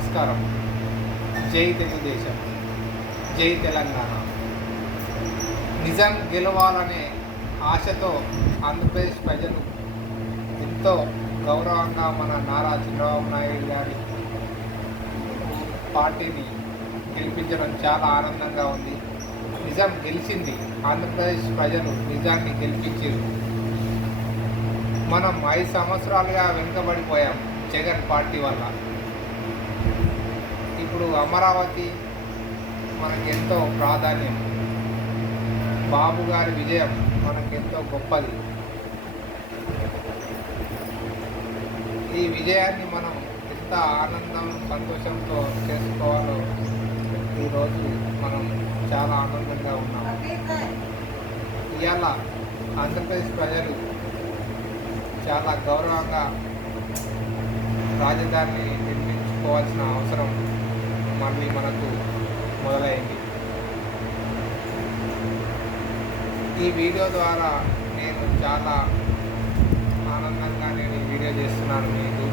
నమస్కారం. జై తెలుగుదేశం, జై తెలంగాణ. నిజం గెలవాలనే ఆశతో ఆంధ్రప్రదేశ్ ప్రజలు ఎంతో గౌరవంగా మన నారా చంద్రబాబు నాయుడు గారి పార్టీని గెలిపించడం చాలా ఆనందంగా ఉంది. నిజం గెలిచింది. ఆంధ్రప్రదేశ్ ప్రజలు నిజాన్ని గెలిపించారు. మనం 5 సంవత్సరాలుగా వెనుకబడిపోయాం జగన్ పార్టీ వల్ల. ఇప్పుడు అమరావతి మనకెంతో ప్రాధాన్యం. బాబు గారి విజయం మనకెంతో గొప్పది. ఈ విజయాన్ని మనం ఎంత ఆనందం సంతోషంతో చేసుకోవాలో ఈరోజు మనం చాలా ఆనందంగా ఉన్నాం. ఇవాళ ఆంధ్రప్రదేశ్ ప్రజలు చాలా గౌరవంగా రాజధానిని నిర్మించుకోవాల్సిన అవసరం మళ్ళీ మనకు మొదలైంది. ఈ వీడియో ద్వారా నేను చాలా ఆనందంగా నేను ఈ వీడియో చేస్తున్నాను. మీకు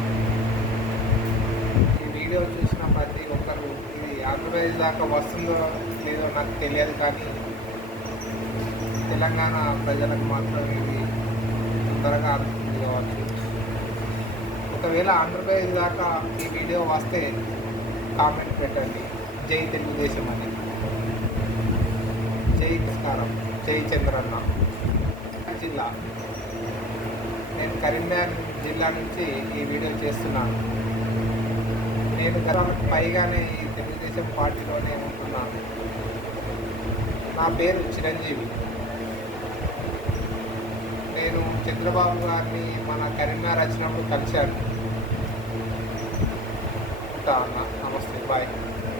ఈ వీడియో చూసిన ప్రతి ఒక్కరు ఇది ఆంధ్రప్రదేశ్ దాకా వస్తుందో లేదో నాకు తెలియదు, కానీ తెలంగాణ ప్రజలకు మాత్రం ఇది తొందరగా అర్థం కావచ్చు. ఒకవేళ ఆంధ్రప్రదేశ్ దాకా ఈ వీడియో వస్తే కామెంట్ పెట్టండి, జై తెలుగుదేశం అని. జై నమస్కారం, జై చంద్రన్న. జిల్లా, నేను కరీంనగర్ జిల్లా నుంచి ఈ వీడియో చేస్తున్నాను. నేను గతంలో పైగానే ఈ తెలుగుదేశం పార్టీలోనే ఉంటున్నాను. నా పేరు చిరంజీవి. నేను చంద్రబాబు గారిని మన కరీంనగర్ వచ్చినప్పుడు కలిశాను. ఉంటా అన్న, నమస్తే, బాయ్.